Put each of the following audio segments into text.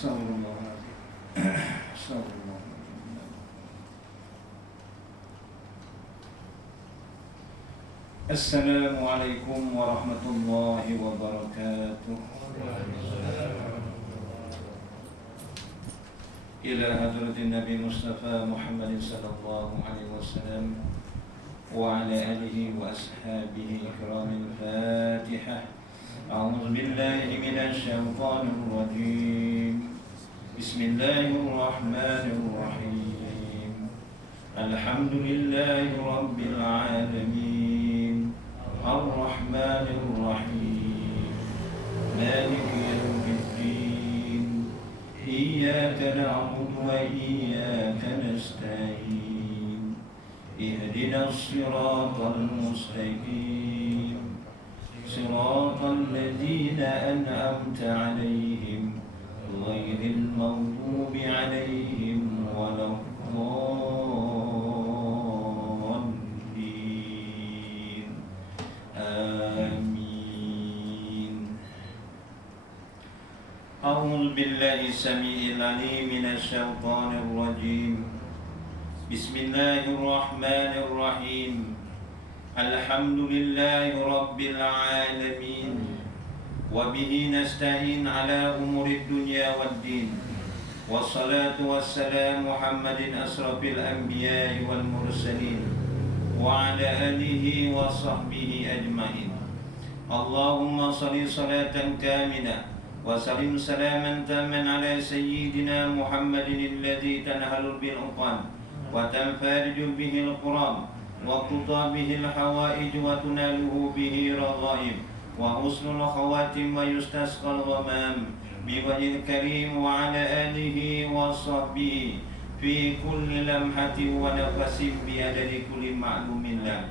Astagfirullahaladzim. Astagfirullahaladzim. Assalamualaikum warahmatullahi wabarakatuh. Ila hadratin Nabi Mustafa Muhammadin sallallahu alaihi wasallam wa ala alihi wa ashabihi kiramil Fatihah. A'udzu billahi minasy syaithanir rajim. Bismillahirrahmanirrahim. Alhamdulillahi rabbil alamin. Ar-Rahmanir Rahim. Maliki yaumiddin. Iyyaka na'budu wa iyyaka nasta'in. Ihdinas siratal mustaqim. Siratal ladzina an'amta 'alaihim ghairil maghdubi 'alaihim waladdallin. Amin. A'udzu billahi samii'il 'aliim minasy syaithaanir rajiim. Bismillahirrahmanirrahim. Alhamdulillahi rabbil alamin. Wa bihi nasta'in ala umurid dunya waddin. Wassalatu wassalamu Muhammadin asrafil anbiya'i wal mursalin wa ala alihi wa sahbihi ajma'in. Allahumma salli salatan kamila wa sallim salaman taman ala sayyidina Muhammadin alladhi tanhalu bil uqam wa tanfariju bihi al-quram wa tuta bihi al-hawaij wa tunaluhu bihi raghaib wa husnul khawatim wa yustasqal ghamam bi wajhil karim wa ala alihi wa sahbihi fi kulli lamhatin wa nafasin bi adadi kulli ma'lumin lah.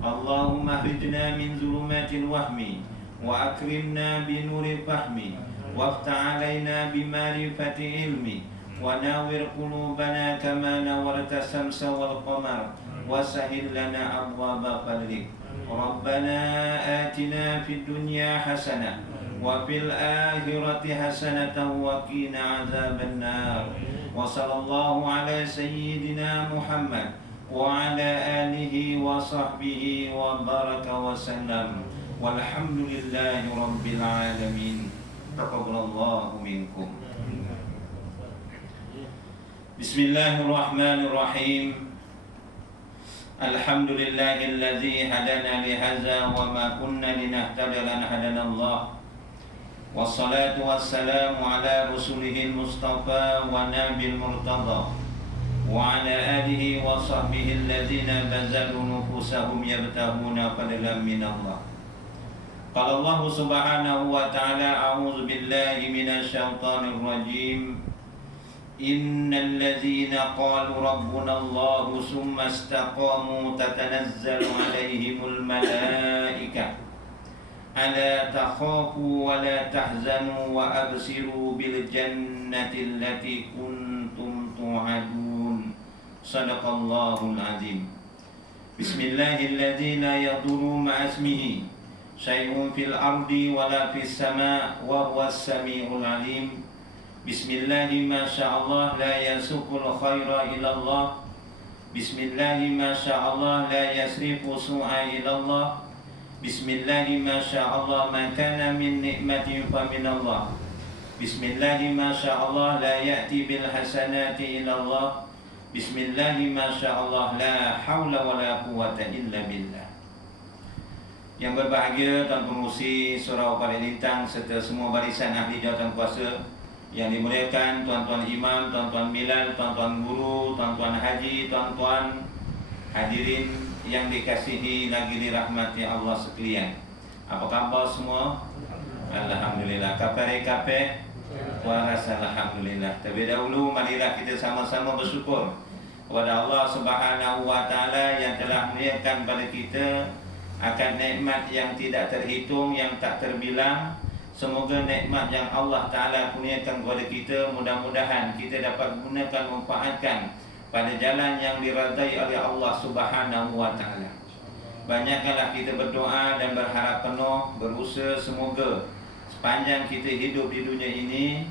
Allahumma hrijna min zulumatil wahmi wa akrimna bi nuril fahmi waftah alaina bi ma'rifati ilmi wa nawwir qulubana kama nawwarta samsa wal qamar wasahil lana abwaba fadlik. Rabbana atina fid dunya hasanah wa fil akhirati hasanatan wa qina adzaban nar. Wa sallallahu ala sayyidina Muhammad wa ala alihi wa sahbihi wa baraka wa sallam. Walhamdulillahi rabbil alamin. Taqabbalallahu minkum. Bismillahirrahmanirrahim. Alhamdulillahilladzi hadana lihadza wa ma kunna linahtadiya lan hadanallah. Wassalatu wassalamu ala rasulihil mustafa wa nabil murtada wa ala alihi wa sahbihi alladzina bazalu nufusahum yabtahuna fadlan minallah. Qala Allah subhanahu wa ta'ala, a'udzu billahi minasy syaithanir rajim. Innal ladzina qalu rabbuna Allah summa istaqamu tatanazzalu alaihimul malaikah ala takhafu wa la tahzanu wa absiru bil jannati allati kuntum tu'adun. Shadaqallahul azim. Bismillahilladzi la yadurru ma'asmihi syai'un fil ardi wa la fis sama' wa huwas sami'ul alim. Bismillahi masyaallah la yasukul khaira ilallah. Bismillahi masyaallah la yasrifu su'a ilallah. Bismillahi masyaallah ma kana min ni'matin fa minallah. Bismillahi masyaallah la ya'ti bil hasanati ilallah. Bismillahi masyaallah la haula wa la quwwata illa billah. Yang berbahagia Tuan Pengurusi Surau Palelintang serta semua barisan ahli jawatan kuasa yang dimuliakan tuan-tuan imam, tuan-tuan bilal, tuan-tuan guru, tuan-tuan haji, tuan-tuan hadirin yang dikasihi lagi dirahmati Allah sekalian. Apa khabar semua? Alhamdulillah. Kape puasa alhamdulillah. Terlebih dahulu marilah kita sama-sama bersyukur kepada Allah Subhanahu wa taala yang telah menyediakan pada kita akan nikmat yang tidak terhitung, yang tak terbilang. Semoga nikmat yang Allah Ta'ala kurniakan kepada kita, mudah-mudahan kita dapat gunakan, manfaatkan pada jalan yang diridai oleh Allah Subhanahu wa Ta'ala. Banyakkanlah kita berdoa dan berharap penuh, berusaha semoga sepanjang kita hidup di dunia ini,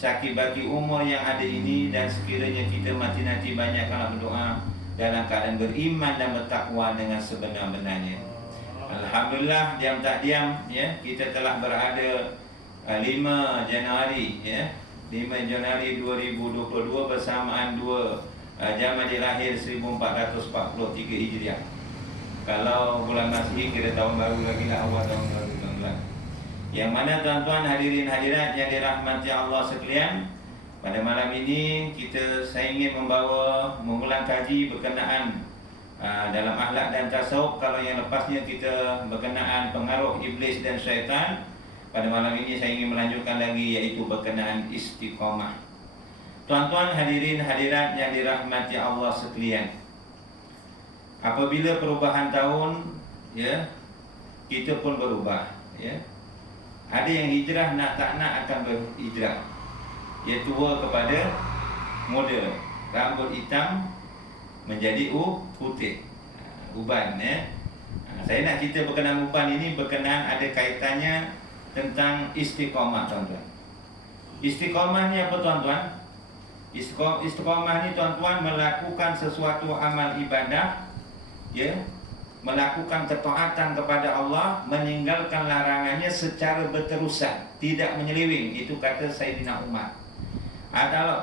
sakit bagi umur yang ada ini, dan sekiranya kita mati nanti banyakkanlah berdoa dalam keadaan beriman dan bertakwa dengan sebenar-benarnya. Alhamdulillah, diam tak diam ya, kita telah berada 5 Januari ya, 5 Januari 2022 bersamaan 2 Jamadil Akhir 1443 Hijriah. Kalau bulan Masihi kita tahun baru lagi lah, awal tahun baru tuan-tuan. Yang mana tuan-tuan hadirin hadirat yang dirahmati Allah sekalian, pada malam ini saya ingin mengulang kaji berkenaan dalam akhlak dan tasawuf. Kalau yang lepasnya kita berkenaan pengaruh iblis dan syaitan, pada malam ini saya ingin melanjutkan lagi, yaitu berkenaan istiqamah. Tuan-tuan hadirin hadirat yang dirahmati Allah sekalian, apabila perubahan tahun ya, kita pun berubah ya. Ada yang hijrah nak tak nak akan berhijrah, ia tua kepada muda, rambut hitam menjadi putih, uban ya. Saya nak cerita berkenaan uban ini berkenaan ada kaitannya tentang istiqamah tuan-tuan. Istiqamah ni apa tuan-tuan? Istiqamah ni tuan-tuan melakukan sesuatu amal ibadah ya, melakukan ketaatan kepada Allah, meninggalkan larangannya secara berterusan, tidak menyeleweng. Itu kata Sayyidina Umar.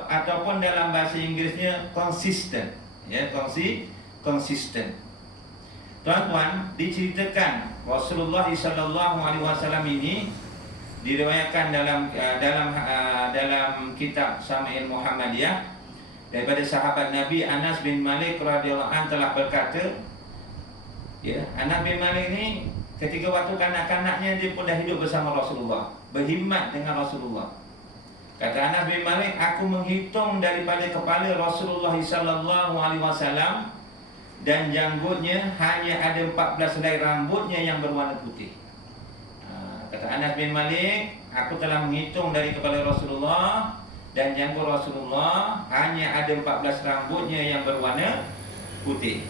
Ataupun dalam bahasa Inggrisnya consistent ya, konsisten. Tuan-tuan, diceritakan Rasulullah SAW ini diriwayatkan dalam kitab Syama'il Muhammadiyah daripada sahabat Nabi Anas bin Malik radhiyallahu anhu telah berkata ya, Anas bin Malik ini ketika waktu kanak-kanaknya dia pun dah hidup bersama Rasulullah, berkhidmat dengan Rasulullah. Kata Anas bin Malik, aku menghitung daripada kepala Rasulullah SAW dan janggutnya hanya ada 14 helai rambutnya yang berwarna putih. Kata Anas bin Malik, aku telah menghitung dari kepala Rasulullah dan janggut Rasulullah hanya ada 14 rambutnya yang berwarna putih.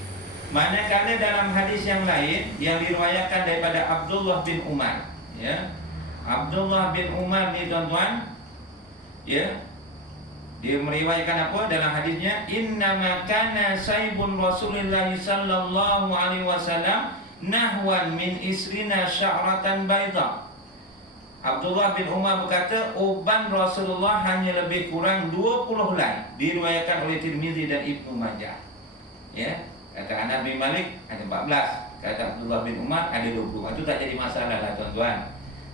Manakala dalam hadis yang lain yang diriwayatkan daripada Abdullah bin Umar ya, Abdullah bin Umar ni tuan-tuan ya, dia meriwayatkan apa dalam hadisnya, innama kana saibun Rasulullah sallallahu alaihi wasallam nahwan min isrina sya'ratan bayda. Abdullah bin Umar berkata, uban Rasulullah hanya lebih kurang 20 helai, diriwayatkan oleh Tirmizi dan Ibnu Majah ya. Kata Anas bin Malik ada 14, kata Abdullah bin Umar ada 20. Itu tak jadi masalah lah tuan-tuan.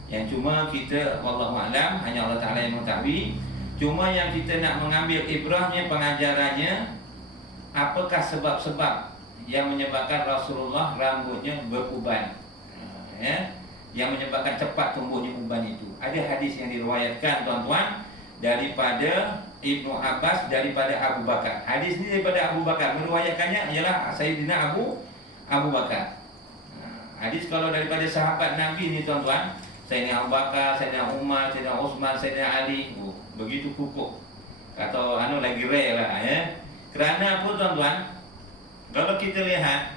Yang cuma kita wallahu a'lam, hanya Allah Ta'ala yang mengetahui. Cuma yang kita nak mengambil ibrahnya, pengajarannya, apakah sebab-sebab yang menyebabkan Rasulullah rambutnya beruban ya, yang menyebabkan cepat tumbuhnya uban itu. Ada hadis yang diriwayatkan tuan-tuan daripada Ibnu Abbas, daripada Abu Bakar. Hadis ini daripada Abu Bakar, meriwayatkannya ialah Sayyidina Abu Bakar. Hadis kalau daripada sahabat Nabi ni tuan-tuan, Sayyidina Abu Bakar, Sayyidina Umar, Sayyidina Uthman, Sayyidina Ali, begitu kukuh. Kata lagi rare lah ya. Kerana apa tuan-tuan? Kalau kita lihat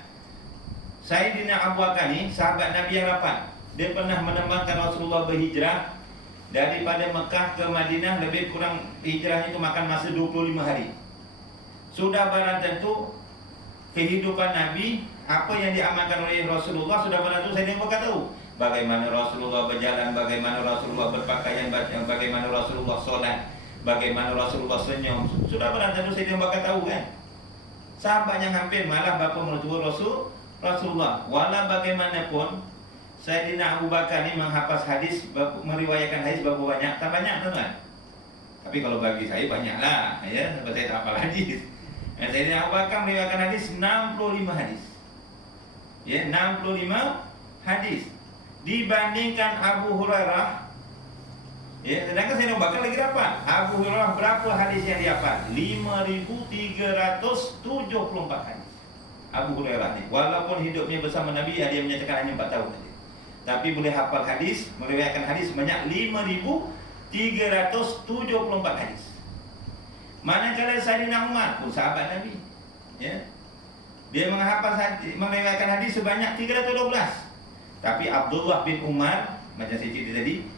Sayyidina Abu Bakar ni sahabat Nabi yang rapat. Dia pernah menemankan Rasulullah berhijrah daripada Mekah ke Madinah, lebih kurang hijrahnya itu makan masa 25 hari. Sudah barang tentu kehidupan Nabi, apa yang diamalkan oleh Rasulullah, sudah barang tentu Sayyidina Abu Bakar tahu. Bagaimana Rasulullah berjalan, bagaimana Rasulullah berpakaian, bagaimana Rasulullah solat, bagaimana Rasulullah senyum. Sudah barang tentu Sayyidina Abu Bakar tahu kan. Sahabat yang hampir malah bapa mertua Rasulullah. Walau bagaimanapun Sayyidina Abu Bakar ni menghafaz hadis, meriwayatkan hadis berapa banyak? Tak banyak tuan-tuan. Tapi kalau bagi saya banyaklah ya, sebab saya tak hafal hadis. Sayyidina Abu Bakar meriwayatkan hadis 65 hadis. Ya, 65 hadis. Dibandingkan Abu Hurairah ya, sedangkan Sayyidina Abu Bakar lagi dapat. Abu Hurairah berapa hadis yang dia hafal? 5,374 hadis. Abu Hurairah ni, walaupun hidupnya bersama Nabi, dia menyatakan hanya 4 tahun saja, tapi boleh hafal hadis, meriwayatkan hadis sebanyak 5,374 hadis. Manakala Sayyidina Umar pun sahabat Nabi ya, dia menghafal hadis, meriwayatkan hadis sebanyak 312. Tapi Abdullah bin Umar, macam saya cerita tadi,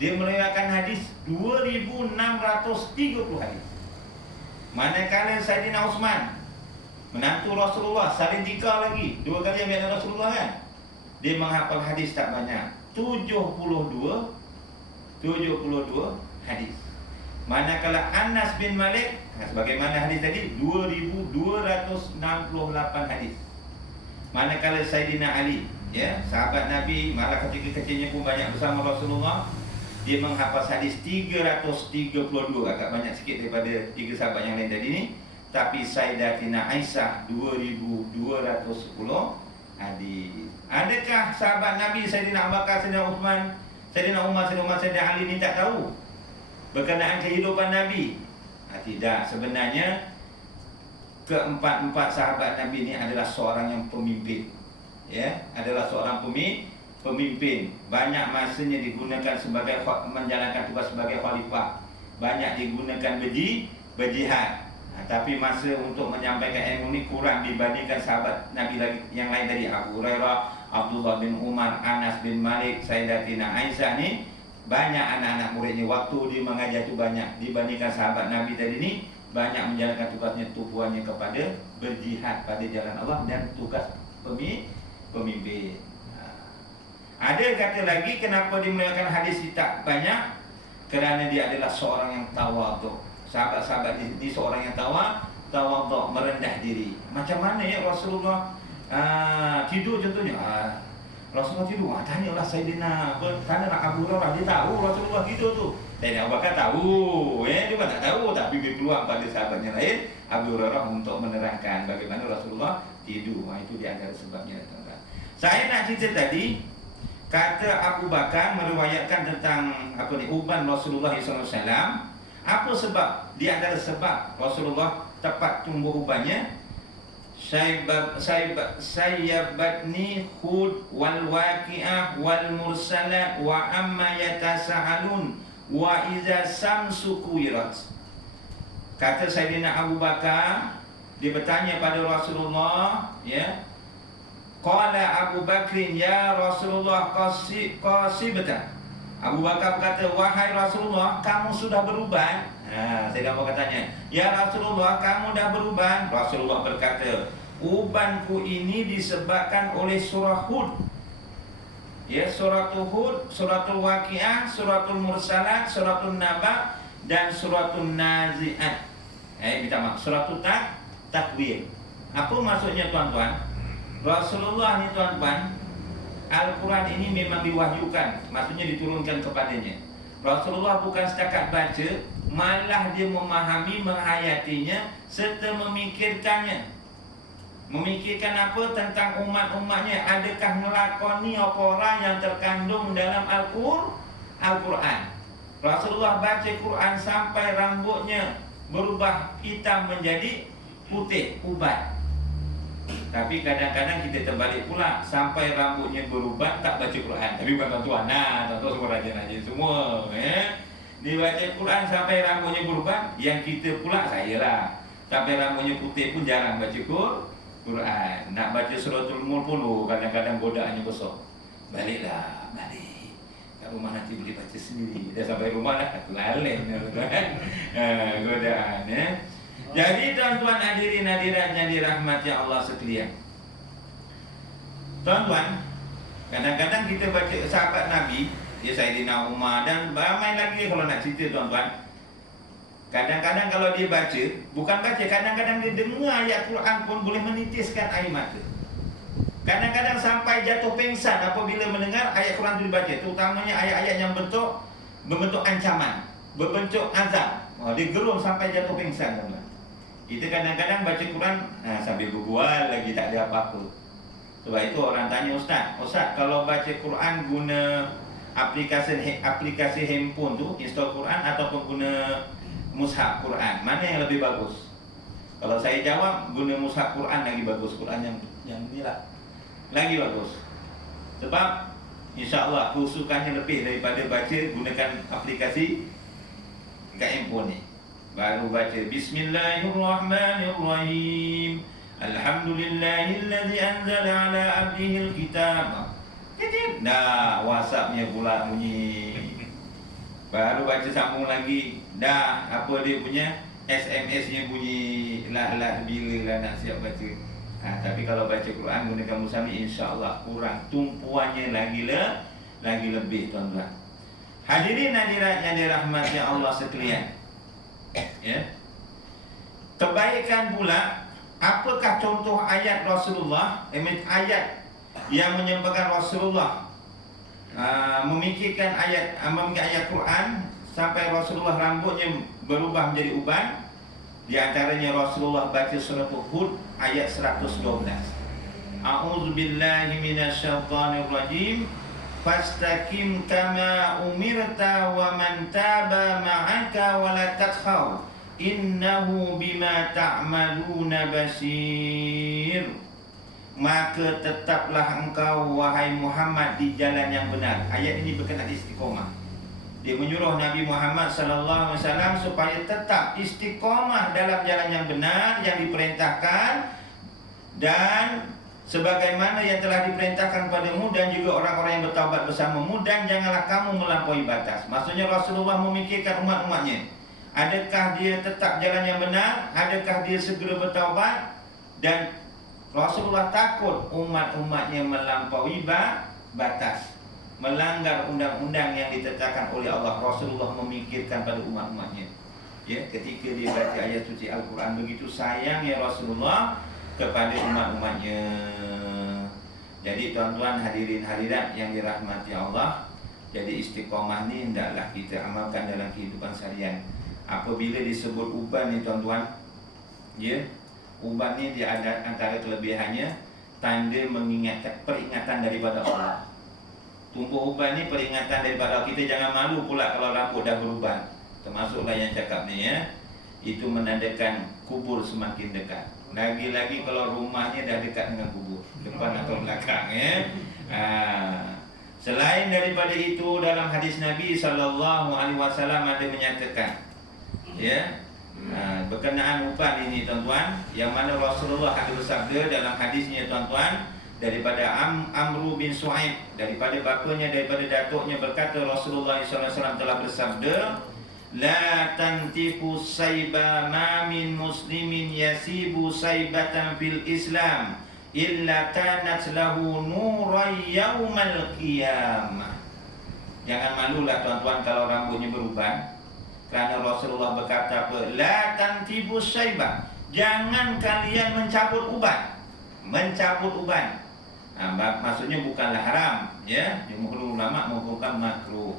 Dia meriwayatkan hadis 2630 hadis. Manakala Saidina Uthman, menantu Rasulullah, salin tikar lagi, 2 kali ambil dengan Rasulullah kan, dia menghafal hadis tak banyak, 72 hadis. Manakala Anas bin Malik, sebagaimana hadis tadi, 2268 hadis. Manakala Saidina Ali, ya, sahabat Nabi, malah ketika kecilnya pun banyak bersama Rasulullah, dia menghafal hadis 332, agak banyak sikit daripada 3 sahabat yang lain tadi ni. Tapi Sayyidatina Aisyah 2210 hadis. Adakah sahabat Nabi Sayyidina Abu Bakar, Sayyidina Uthman, Sayyidina Umar, Sayyidina Ali ni tak tahu berkenaan kehidupan Nabi? Tidak. Sebenarnya keempat-empat sahabat Nabi ni adalah seorang yang pemimpin. Ya, adalah seorang pemimpin. Banyak masanya digunakan sebagai menjalankan tugas sebagai khalifah. Banyak digunakan berjihad. Tapi masa untuk menyampaikan ilmu ni kurang dibandingkan sahabat Nabi yang lain tadi, Abu Hurairah, Abdullah bin Umar, Anas bin Malik, Sayyidatina Aisyah ni banyak anak-anak muridnya. Waktu dia mengajar tu banyak dibandingkan sahabat Nabi tadi ni, banyak menjalankan tugasnya, tupuannya kepada berjihad pada jalan Allah dan tugas pemimpin. Ada kata lagi kenapa dia meriwayatkan hadis tak banyak? Kerana dia adalah seorang yang tawaduk. Sahabat-sahabat ini seorang yang tawaduk, merendah diri. Macam mana ya Rasulullah tidur contohnya? Rasulullah tidur, tanyalah Sayyidina, tanyalah Abu Hurairah, dia tahu Rasulullah tidur tu. Sayyidina Abu Bakar tahu, dia pun tak tahu, tapi dia peluang pada sahabatnya lain, Abu Hurairah, untuk menerangkan bagaimana Rasulullah tidur. Itu di antara sebabnya. Saya nak cerita tadi, kata Abu Bakar meriwayatkan tentang uban Rasulullah SAW. Apa sebab? Di antara sebab Rasulullah tepat tumbuh ubannya, sayyabatni Hud wal waqi'ah wal mursalat wa amma yatasaalun wa iza samsu kuwirat. Kata Sayyidina Abu Bakar, dia bertanya pada Rasulullah, ya, qala Abu Bakrin ya Rasulullah qasibta. Abu Bakar berkata, wahai Rasulullah, kamu sudah beruban? Sayyidina Abu Bakar tanya, ya Rasulullah, kamu dah beruban? Rasulullah berkata, ubanku ini disebabkan oleh surah Hud. Ya, suratul Hud, suratul Waqi'ah, suratul Mursalat, suratul Naba dan suratul Nazi'at. Minta maaf, suratul Takwir. Apa maksudnya tuan-tuan? Rasulullah ni tuan-tuan, Al-Quran ini memang diwahyukan, maksudnya diturunkan kepadanya. Rasulullah bukan setakat baca, malah dia memahami, menghayatinya serta memikirkannya. Memikirkan apa? Tentang umat-umatnya. Adakah melakoni apa orang yang terkandung dalam Al-Quran. Rasulullah baca Quran sampai rambutnya berubah hitam menjadi putih, ubat. Tapi kadang-kadang kita terbalik pula, sampai rambutnya berubah tak baca Quran. Tapi bukan tuan-tuan, tuan-tuan semua rajin-rajin semua, dia baca Quran sampai rambutnya berubah. Yang kita pula, saya lah, sampai rambutnya putih pun jarang baca Quran. Nak baca suratul Mulk pun kadang-kadang godaannya besar. Balik kat rumah nanti boleh baca sendiri. Dah sampai rumah dah lalen godaan, Jadi tuan-tuan hadirin hadirat yang dirahmati Allah sekalian, tuan-tuan, kadang-kadang kita baca sahabat Nabi, ya, Sayyidina Umar dan ramai lagi kalau nak cerita tuan-tuan. Kadang-kadang kalau dia baca, bukan baca, kadang-kadang dia dengar ayat Quran pun boleh menitiskan air mata. Kadang-kadang sampai jatuh pingsan apabila mendengar ayat Quran itu dibaca, terutamanya ayat-ayat yang berbentuk ancaman, berbentuk azab. Dia gerung sampai jatuh pingsan, tuan-tuan. Kita kadang-kadang baca Quran sambil berbual lagi, tak ada apa-apa. Sebab itu orang tanya, Ustaz, kalau baca Quran guna aplikasi handphone tu, install Quran ataupun guna mushaf Quran, mana yang lebih bagus? Kalau saya jawab, guna mushaf Quran lagi bagus. Quran yang ni lah lagi bagus. Sebab insya-Allah kesukaannya lebih daripada baca gunakan aplikasi kat handphone ni. Baru baca Bismillahirrahmanirrahim, Alhamdulillahilladzi anzala ala abdihil kitab. Nah, WhatsAppnya pula bunyi. Baru baca sambung lagi, dah apa dia punya SMS-nya bunyi lah bila lah nak siap baca. Tapi kalau baca Quran gunakan Musami, insya-Allah kurang, tumpuannya lagi lebih tuan-tuan. Hadirin hadirat yang dirahmati Allah sekalian. Ya. Kebaikan pula, apakah contoh ayat Rasulullah, ayat yang menyebabkan Rasulullah memikirkan ayat Quran sampai Rasulullah rambutnya berubah menjadi uban? Di antaranya Rasulullah baca surah Hud ayat 112. A'udzubillahi minasyaitonir rajim. Fastaqim kama umirta wa man taba ma'aka wa la tatkhaw innahu bima ta'maluna basir. Maka tetaplah engkau wahai Muhammad di jalan yang benar. Ayat ini berkenaan istiqomah. Dia menyuruh Nabi Muhammad sallallahu alaihi wasallam supaya tetap istiqomah dalam jalan yang benar yang diperintahkan, dan sebagaimana yang telah diperintahkan padamu dan juga orang-orang yang bertaubat bersamamu, dan janganlah kamu melampaui batas. Maksudnya Rasulullah memikirkan umat-umatnya. Adakah dia tetap jalan yang benar? Adakah dia segera bertaubat? Dan Rasulullah takut umat-umatnya melampaui batas, melanggar undang-undang yang ditetapkan oleh Allah. Rasulullah memikirkan pada umat-umatnya. Ya, ketika dia baca ayat suci Al-Quran, begitu sayangnya Rasulullah kepada umat-umatnya. Jadi tuan-tuan hadirin hadirat yang dirahmati Allah, jadi istiqomah ni hendaklah kita amalkan dalam kehidupan seharian. Apabila disebut uban ni tuan-tuan, ya, uban ni dia ada antara kelebihannya tanda mengingatkan, peringatan daripada Allah. Tumbuh uban ni peringatan daripada kita. Jangan malu pula kalau rambut dah beruban. Termasuklah yang cakap ni, ya. Itu menandakan kubur semakin dekat. Lagi-lagi kalau rumahnya dah dekat dengan kubur, depan atau belakang, ya. Selain daripada itu, dalam hadis Nabi sallallahu alaihi wasallam ada menyatakan, ya, berkenaan uban ini tuan-tuan, yang mana Rasulullah ada bersabda dalam hadisnya tuan-tuan, daripada Amru bin Su'aib, daripada bapanya, daripada datuknya, berkata Rasulullah SAW telah bersabda, la tantiqu sayba ma min muslimin yasibu saybatan fil Islam illa kanat lahu nuran yaumal qiyamah. Jangan malulah tuan-tuan kalau rambutnya beruban, kerana Rasulullah berkata apa? La tantibu sayba, jangan kalian mencabut uban. Mencabut uban, maksudnya bukanlah haram, ya. Jumhur ulama menghukumkan makruh,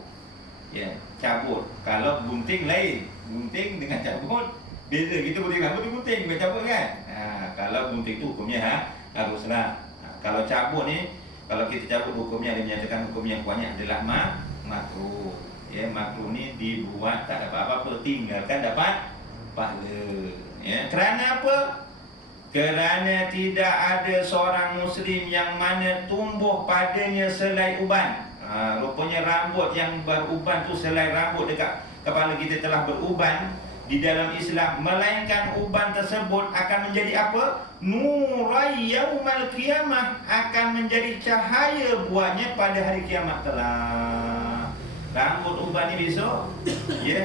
ya, cabut. Kalau gunting lain, gunting dengan cabut beza. Kita gunting rambut gunting, bukan cabut kan. Kalau gunting tu hukumnya haruslah. Kalau cabut ni, kalau kita cabut hukumnya, dia menyatakan hukum yang kuatnya adalah makruh. Ya, makruh ni dibuat tak dapat apa-apa, tinggalkan dapat pahala. Ya, kerana apa? Kerana tidak ada seorang Muslim yang mana tumbuh padanya selai uban. Rupanya rambut yang beruban tu, selai rambut dekat kepala kita telah beruban di dalam Islam, melainkan uban tersebut akan menjadi apa? Nurai yaumal qiyamah, akan menjadi cahaya buatnya pada hari kiamat telah. Rambut uban ni besok, ya,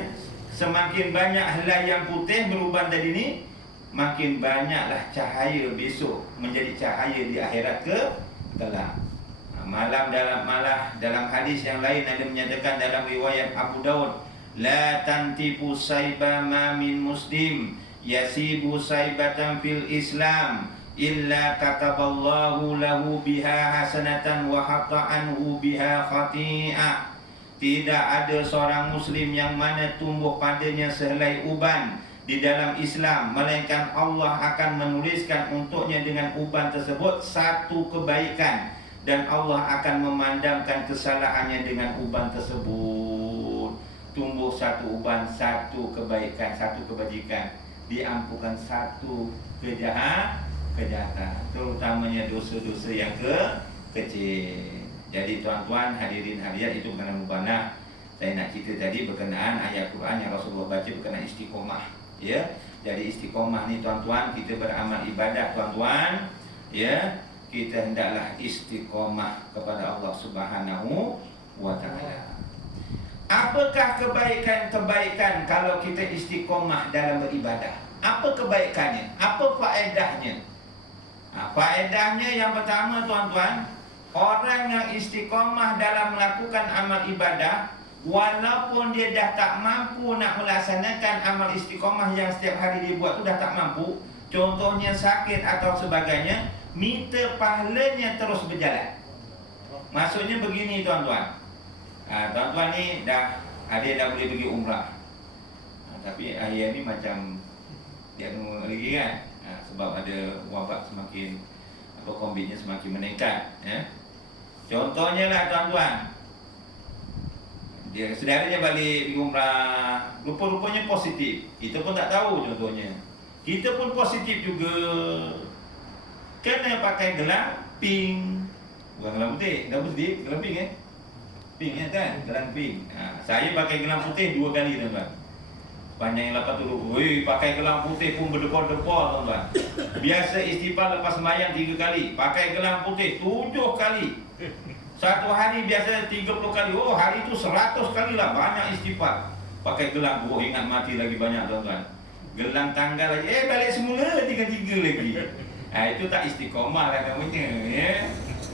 semakin banyak helai yang putih beruban tadi ni, makin banyaklah cahaya besok, menjadi cahaya di akhirat kelak. Dalam hadis yang lain ada menyatakan dalam riwayat Abu Daud, la tantibu sayba ma min muslim yasibu saybatan fil Islam illa kataballahu lahu biha hasanatan wa hatta anhu biha khati'ah. Tidak ada seorang Muslim yang mana tumbuh padanya sehelai uban di dalam Islam, melainkan Allah akan menuliskan untuknya dengan uban tersebut satu kebaikan, dan Allah akan memandangkan kesalahannya dengan uban tersebut. Tumbuh satu uban, satu kebaikan, satu kebajikan, diampunkan satu kejahatan, terutamanya dosa-dosa yang kecil. Jadi tuan-tuan hadirin hadirat, itu berkenaan ubanah. Saya nak cerita tadi berkenaan ayat Quran yang Rasulullah baca berkenaan istiqomah, ya. Jadi istiqomah ni tuan-tuan, kita beramal ibadat tuan-tuan, ya, kita hendaklah istiqomah kepada Allah Subhanahu wa taala. Apakah kebaikan-kebaikan kalau kita istiqomah dalam beribadah? Apa kebaikannya? Apa faedahnya? Faedahnya yang pertama tuan-tuan, orang yang istiqomah dalam melakukan amal ibadah, walaupun dia dah tak mampu nak melaksanakan amal istiqomah yang setiap hari dia buat tu dah tak mampu, contohnya sakit atau sebagainya, meter pahalanya terus berjalan. Maksudnya begini tuan-tuan, tuan-tuan ni dah boleh pergi umrah, tapi akhir ni macam dia tunggu lagi kan, sebab ada wabak semakin COVID-nya semakin meningkat. Contohnya lah tuan-tuan, dia saudaranya balik pergi umrah, rupa-rupanya positif, kita pun tak tahu. Contohnya kita pun positif juga, kena pakai gelang pink, bukan gelang putih, gelang putih, gelang pink pink kan, gelang pink. Saya pakai gelang putih 2 kali tuan-tuan. Panjang yang 80. Wih, pakai gelang putih pun berdepor-depor tuan-tuan. Biasa istighfar lepas sembahyang 3 kali, pakai gelang putih 7 kali. Satu hari biasa 30 kali. Oh, hari itu 100 kali lah, banyak istighfar. Pakai gelang, ingat mati lagi banyak tuan-tuan. Gelang tanggal lagi, balik semula 3 lagi. Itu tak istiqomah lah namanya, ya.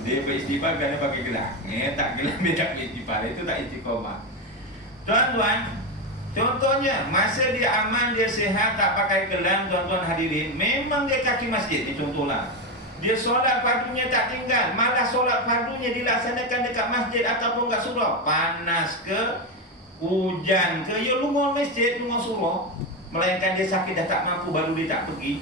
Dia beristighfar kerana pakai gelang, tak gelang dia tak beristighfar, itu tak istiqomah. Tuan-tuan, contohnya masa dia aman, dia sihat, tak pakai gelang, tuan-tuan hadirin, memang dia kaki masjid ni contohlah. Dia solat fardunya tak tinggal, malah solat fardunya dilaksanakan dekat masjid ataupun kat surau. Panas ke, hujan ke, ya lungur masjid, lungur surau. Melainkan dia sakit dah tak mampu, baru dia tak pergi.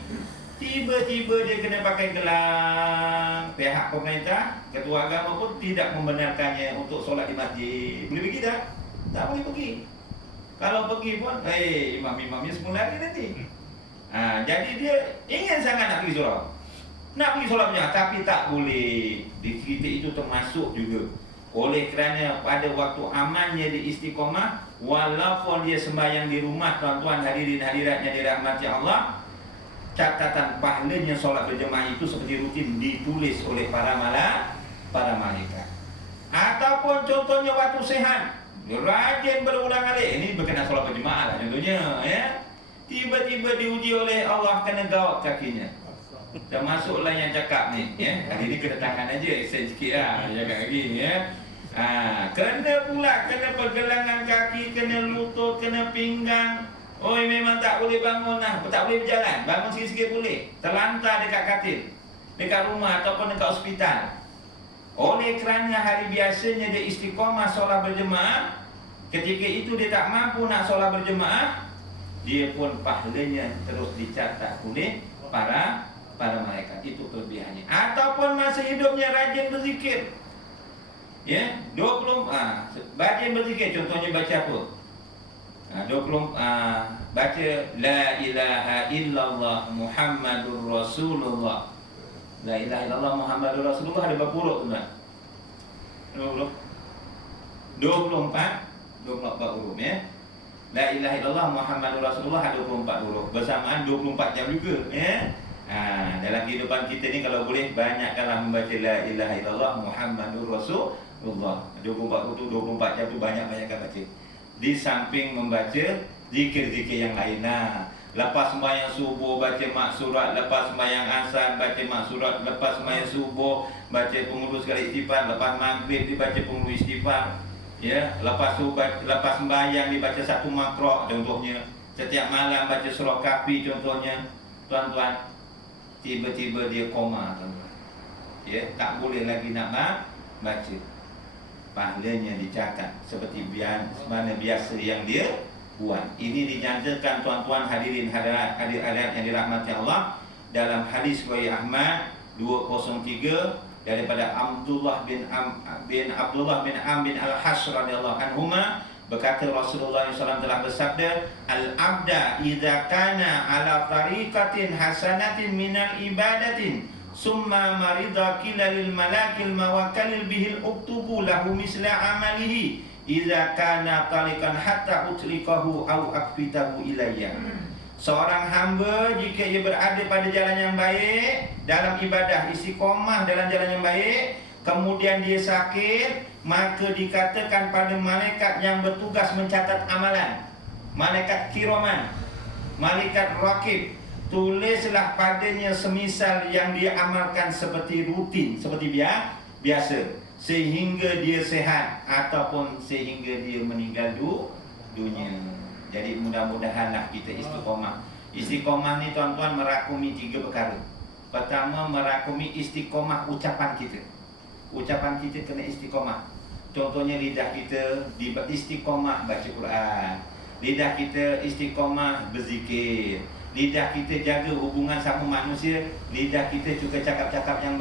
Tiba-tiba dia kena pakai gelang. Pihak pemerintah, ketua agama pun tidak membenarkannya untuk solat di masjid. Boleh pergi tak? Tak boleh pergi. Kalau pergi pun, imam-imamnya semua lari nanti. Jadi dia ingin sangat nak pergi solat, nak pergi solatnya, tapi tak boleh. Di kita itu termasuk juga. Oleh kerana pada waktu amannya di istiqomah, walaupun dia sembahyang di rumah, tuan-tuan hadirin hadiratnya dirahmati Allah, catatan pahalanya solat berjemaah itu seperti rutin ditulis oleh para malaikat. Ataupun contohnya waktu sehat, rajin berulang kali. Ini berkenaan solat berjemaah lah contohnya, ya. Tiba-tiba diuji oleh Allah kena gawat kakinya. Termasuklah yang cakap ni, ya. Hari ni kena tangan aja, extend sikit lah, jaga kaki, ya. Kena pula, kena pergelangan kaki, kena lutut, kena pinggang. Memang tak boleh bangun lah, tak boleh berjalan. Bangun sikit-sikit boleh, terlantar dekat katil, dekat rumah ataupun dekat hospital. Oleh kerana hari biasanya dia istiqomah solat berjemaah, ketika itu dia tak mampu nak solat berjemaah, dia pun pahalanya terus dicatat oleh para malaikat. Itu kelebihannya. Ataupun masa hidupnya rajin berzikir, ya, 20 rajin berzikir. Contohnya baca apa? 20 baca la ilaha illallah Muhammadur Rasulullah. La ilaha illallah Muhammadur Rasulullah ada berapa huruf tuan? 24 huruf, ya. La ilaha illallah Muhammadur Rasulullah ada 24 huruf. Bersamaan 24 jam juga, ya. Dalam kehidupan kita ni kalau boleh banyakkanlah membaca la ilaha illallah Muhammadur Rasulullah. 24 huruf tu, 24 jam tu banyak-banyakkan baca. Di samping membaca zikir-zikir yang lain. Lepas sembahyang subuh baca maksurat, lepas sembahyang asar baca maksurat, lepas sembahyang subuh baca pengurus sekali istighfar, lepas maghrib dibaca pengurus istighfar, ya. Lepas sembahyang dibaca 1 makro contohnya. Setiap malam baca surah Kahfi contohnya. Tuan-tuan, tiba-tiba dia koma tuan-tuan, ya, tak boleh lagi nak baca. Pahalanya dicatat seperti mana biasa yang dia buat. Ini dinyatakan tuan-tuan hadirin hadirat yang dirahmati Allah dalam hadis riwayat Ahmad 203 daripada Abdullah bin Am bin Al-Has radhiyallahu anhuma, berkata Rasulullah SAW telah bersabda, al-abda idza kana ala tariqatin hasanatin minal ibadatin summa marida kilalil malakil mawakkalil bihil uktubu lahu misla amalihi idza kana talikan hatta utlikahu au akfitahu ilayya. Seorang hamba jika ia berada pada jalan yang baik, dalam ibadah istiqomah dalam jalan yang baik, kemudian dia sakit, maka dikatakan pada malaikat yang bertugas mencatat amalan, malaikat kiraman, malaikat rakib, tulislah padanya semisal yang dia amalkan seperti rutin, seperti biasa, sehingga dia sehat ataupun sehingga dia meninggal dunia. Jadi mudah-mudahanlah kita istiqomah. Istiqomah ni tuan-tuan merakumi 3 perkara. Pertama, merakumi istiqomah ucapan kita. Ucapan kita kena istiqomah. Contohnya lidah kita istiqomah baca Quran, lidah kita istiqomah berzikir, lidah kita jaga hubungan sama manusia, lidah kita juga cakap-cakap yang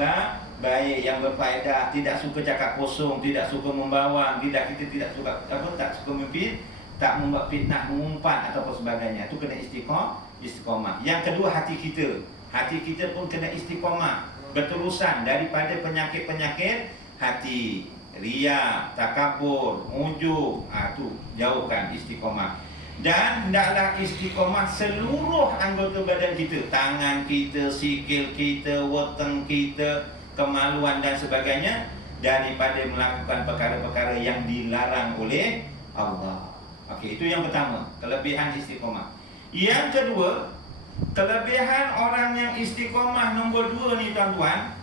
baik, yang berfaedah, tidak suka cakap kosong, tidak suka membawang, lidah kita tidak suka tak suka mimpi, tak membuat fitnah, mengumpat atau sebagainya. Itu kena istiqomah. Yang kedua, hati kita. Hati kita pun kena istiqomah, berterusan daripada penyakit-penyakit hati, riya, takabur, ujub, tu jauhkan, istiqomah. Dan hendaklah istiqomah seluruh anggota badan kita, tangan kita, sikil kita, weteng kita, kemaluan dan sebagainya, daripada melakukan perkara-perkara yang dilarang oleh Allah. Okey, itu yang pertama, kelebihan istiqomah. Yang kedua, kelebihan orang yang istiqomah nombor 2 ni tuan-tuan,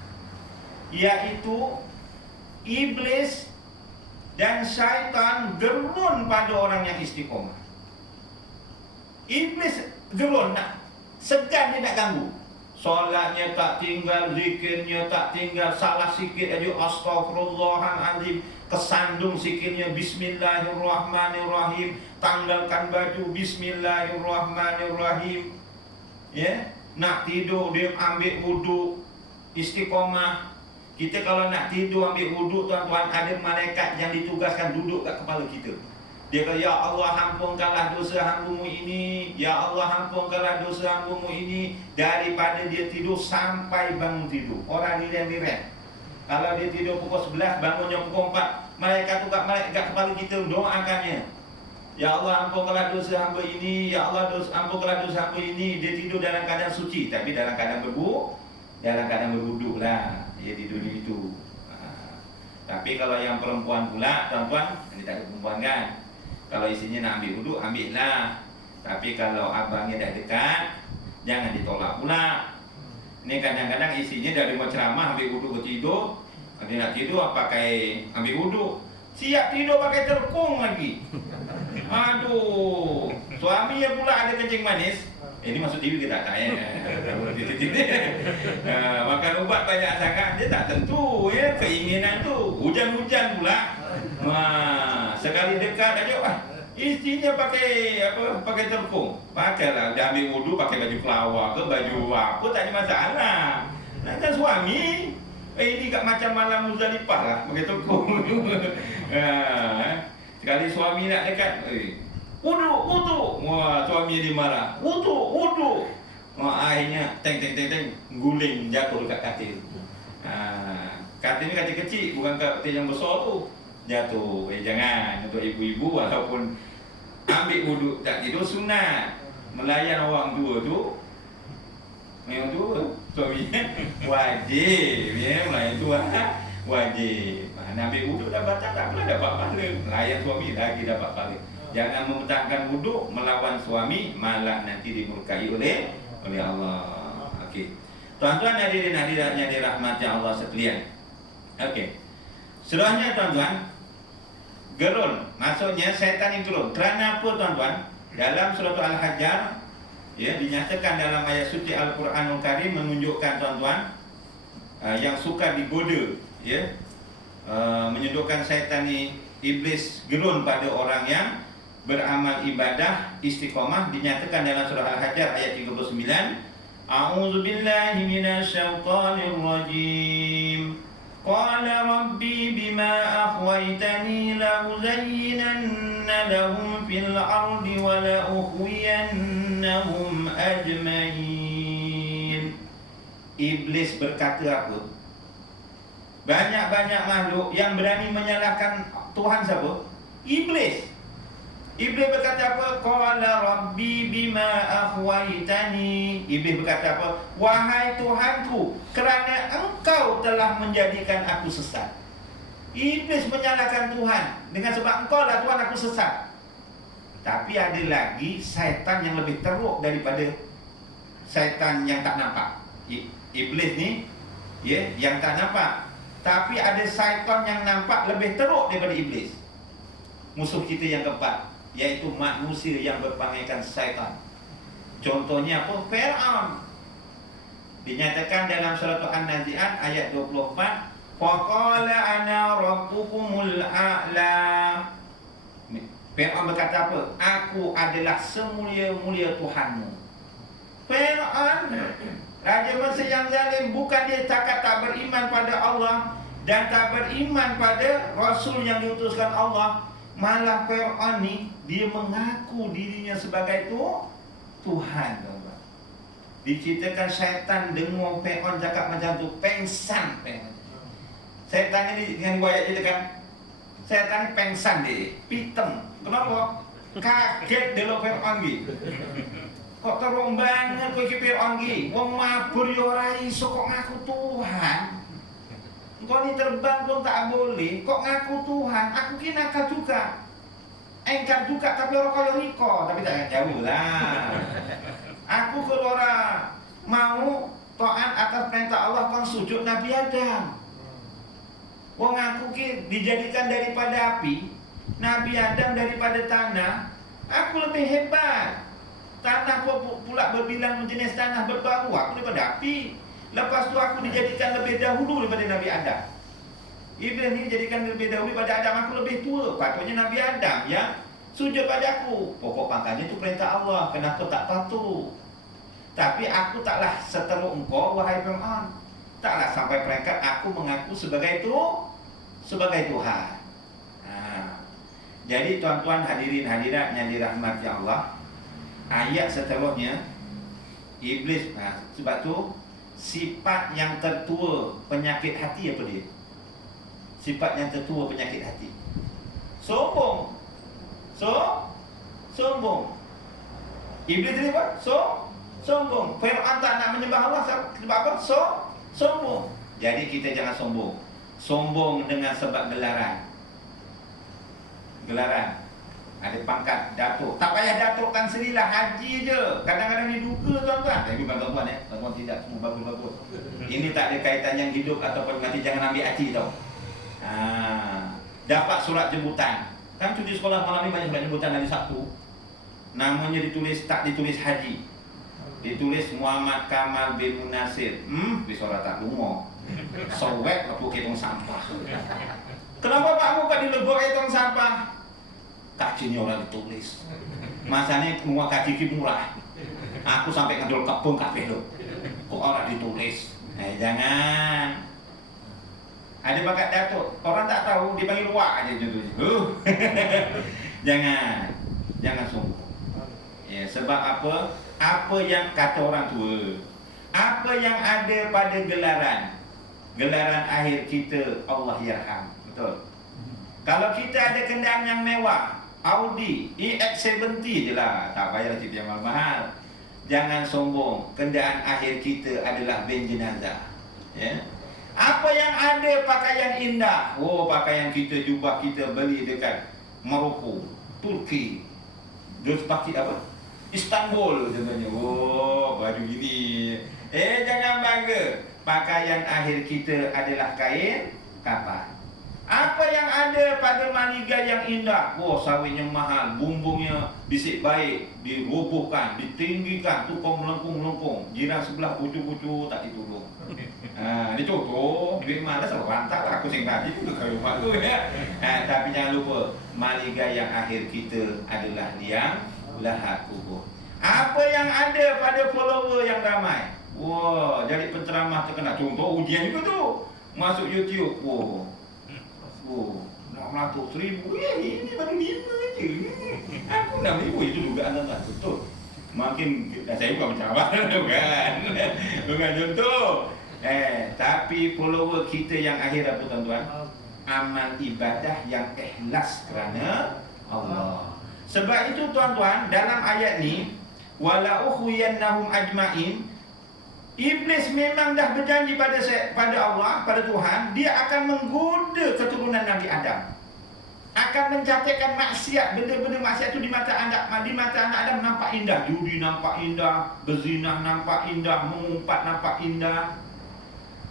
iaitu iblis dan syaitan gerun pada orang yang istiqomah. Iblis gerun, segan dia nak ganggu. Solatnya tak tinggal, zikirnya tak tinggal, salah sikit aja astagfirullahaladzim, kesandung sikitnya bismillahirrahmanirrahim, tanggalkan baju bismillahirrahmanirrahim. Ya, nak tidur dia ambil wuduk, istiqomah. Kita kalau nak tidur ambil wuduk tuan-tuan, ada malaikat yang ditugaskan duduk kat kepala kita. Dia kata, ya Allah ampunkanlah dosa hamba-Mu ini, ya Allah ampunkanlah dosa hamba-Mu ini, daripada dia tidur sampai bangun tidur. Orang liren-liren, kalau dia tidur pukul 11, bangunnya pukul 4, malaikat tu kat kepala kita doakannya, ya Allah ampunkanlah dosa hamba ini, ya Allah ampunkanlah dosa hamba ini. Dia tidur dalam keadaan suci, tapi dalam keadaan berwuduk lah dia tidur di situ. Tapi kalau yang perempuan pula tuan-tuan, ini tak ada perempuan kan, kalau isinya nak ambil wuduk, ambil lah. Tapi kalau abangnya dah dekat, jangan ditolak pula. Ini kadang-kadang isinya dah mau ceramah, ambil wuduk tidur. Dia nak tidur pakai ambil wuduk, siap tidur pakai terkung lagi. Aduh, suaminya pula ada kencing manis. Ini masuk TV ke tak ya? Makan ubat banyak sangat, dia tak tentu ya keinginan tu. Hujan-hujan pula. Sekali dekat aja, istrinya pakai apa? Pakai terkung. Pakailah, dah ambil wudu pakai baju kelawar ke baju apa, tak ada masalah. Nak suami, ini kat macam malam Muzdalifah lah, pakai terkung. Sekali suami nak dekat, wudu. Wah, suami dia marah. Wudu. Akhirnya teng guling jatuh dekat katil. Katil ni katil kecil, bukan katil yang besar tu. Jatuh. Jangan untuk ibu-ibu walaupun ambil wudu tak tidur sunat. Melayan orang tua tu memang tua. Suaminya wajib ya, melayan tua wajib. Nak ambil wudu dah batal tak pula dapat pahala. Melayan suami lagi dapat pahala. Jangan mempertahankan wuduk melawan suami, malah nanti dimurkai oleh Allah. Okey. Tuan-tuan hadirin hadiratnya dirahmati Allah sekalian. Okey. Seterusnya tuan-tuan, gerun, maksudnya setan yang gerun. Kerana apa tuan-tuan? Dalam surah Al-Hajj ya dinyatakan dalam ayat suci Al-Quranul Karim menunjukkan tuan-tuan yang suka digoda ya, menyedukkan setan ni, iblis gerun pada orang yang beramal ibadah istiqomah. Dinyatakan dalam surah Al-Hajj ayat 39, A'udzubillahi minasyaitonir rajim. Qala rabbi bima akhwaytani la uzayyinanna lahum fil ardi wa la ukhwiyannahum ajmain. Iblis berkata apa? Banyak-banyak makhluk yang berani menyalahkan Tuhan siapa? Iblis. Iblis berkata apa? Qala rabbi bima akhwaytani. Iblis berkata apa? Wahai Tuhanku, kerana engkau engkau telah menjadikan aku sesat. Iblis menyalahkan Tuhan dengan sebab engkau lah Tuhan aku sesat. Tapi ada lagi syaitan yang lebih teruk daripada syaitan yang tak nampak. Iblis ni yang tak nampak. Tapi ada syaitan yang nampak lebih teruk daripada iblis. Musuh kita yang keempat, iaitu manusia yang berpangaikan syaitan. Contohnya apa? Fir'aun. Dinyatakan dalam surah An-Nazi'at ayat 24, faqala ana rabbukumul a'la. Fir'aun berkata apa? Aku adalah semulia-mulia Tuhanmu. Fir'aun, raja Mesir yang zalim, bukan dia takat tak beriman pada Allah dan tak beriman pada Rasul yang diutuskan Allah. Malah Fir'aun ni, dia mengaku dirinya sebagai Tuhan. Diceritakan syaitan dengar Fir'aun cakap macam tu, pengsan. Syaitan ni dengan dua ayat dia kan, syaitan ni pengsan dia, pitem. Kenapa? Kaget dia lo Fir'aun ni. Kok terung banget kau ikut Fir'aun ni. Wong mabur yo ora iso kok ngaku Tuhan. Kau ni terbang pun tak boleh. Kok ngaku Tuhan? Aku ki nakal juga. Engkar juga tapi orang kaya Riko. Tapi tak jauh lah. Aku kalau orang mau taat atas perintah Allah kan sujud Nabi Adam. Wong aku ki dijadikan daripada api, Nabi Adam daripada tanah. Aku lebih hebat. Tanah pula berbilang jenis tanah berbaru. Aku daripada api. Lepas tu aku dijadikan lebih dahulu daripada Nabi Adam. Iblis ni dijadikan lebih dahulu daripada Adam. Aku lebih tua. Patutnya Nabi Adam yang sujud pada aku. Pokok pangkalnya itu perintah Allah. Kenapa tak patuh? Tapi aku taklah seteruk engkau, wahai Fir'aun. Taklah sampai peringkat aku mengaku sebagai Tuhan. Jadi tuan-tuan hadirin hadirat yang dirahmati Allah, ayat seterusnya iblis, sebab tu sifat yang tertua penyakit hati apa dia? Sifat yang tertua penyakit hati, sombong. Sombong. Iblis ni apa? Sombong. Fir'aun tak nak menyembah Allah sebab apa? Sombong. Jadi kita jangan sombong. Sombong dengan sebab gelaran. Ada pangkat datuk. Tak payah datukkan sendirilah, haji je. Kadang-kadang ni duga tuan-tuan. Tapi bukan tuan-tuan ya. Tuan-tuan tidak semua bagus-bagus. Ini tak ada kaitan yang hidup ataupun mati. Jangan ambil hati tau. Dapat surat jemputan. Kan tu di sekolah malam ni banyak surat jemputan hari Sabtu. Namanya tak ditulis haji. Ditulis Muhammad Kamal bin Munasir. Bisa orang tak lumah. Sowek lepuh ketong sampah. Kenapa Pak Mu kan dilebur ketong sampah? Kajinya orang ditulis. Masanya semua kaji murah. Aku sampai ngedol kebun kabeh lho. Kok orang ditulis? Jangan. Ada bakat datuk. Orang tak tahu dipanggil wak aja contohnya. Jangan sombong. Ya, sebab apa? Apa yang kata orang tua, apa yang ada pada gelaran akhir kita, Allah yarham. Betul. Kalau kita ada kendaraan yang mewah, Audi EX70 je lah, tak payah cerita yang mahal. Jangan sombong. Kendaraan akhir kita adalah ben jenazah. Ya. Apa yang ada pakaian indah. Pakaian kita, jubah kita beli dekat Maroko, Turki. Terus pakai apa? Istanbul contohnya. Baru gini. Jangan bangga. Pakaian akhir kita adalah kain kapan. Apa yang ada pada maliga yang indah? Sawitnya mahal, bumbungnya bisik baik, dirobohkan, ditinggikan, tukang melengkung-melengkung. Jiran sebelah pucu-pucu tak ditolong. Dia contoh, duit mana selalu rantak lah. Aku sing tadi juga kayu malu ya. Tapi jangan lupa, maliga yang akhir kita adalah liang lahat kubur. Apa yang ada pada follower yang ramai? Jadi penceramah terkenal. Contoh ujian juga tu. Masuk YouTube. 600,000. Ini baru 5 je. Aku 6,000 itu juga anda betul. Makin saya bukan penceramah kan. Bukan contoh. Tapi follower kita yang akhir apa tuan-tuan? Amal ibadah yang ikhlas kerana Allah. Sebab itu tuan-tuan, dalam ayat ni, wala ukhwiyannahum ajma'in, Iblis memang dah berjanji pada Allah, pada Tuhan, dia akan menggoda keturunan Nabi Adam. Akan mencatatkan maksiat, benda-benda maksiat itu di mata anak Adam nampak indah. Judi nampak indah, berzinah nampak indah, mengumpat nampak indah.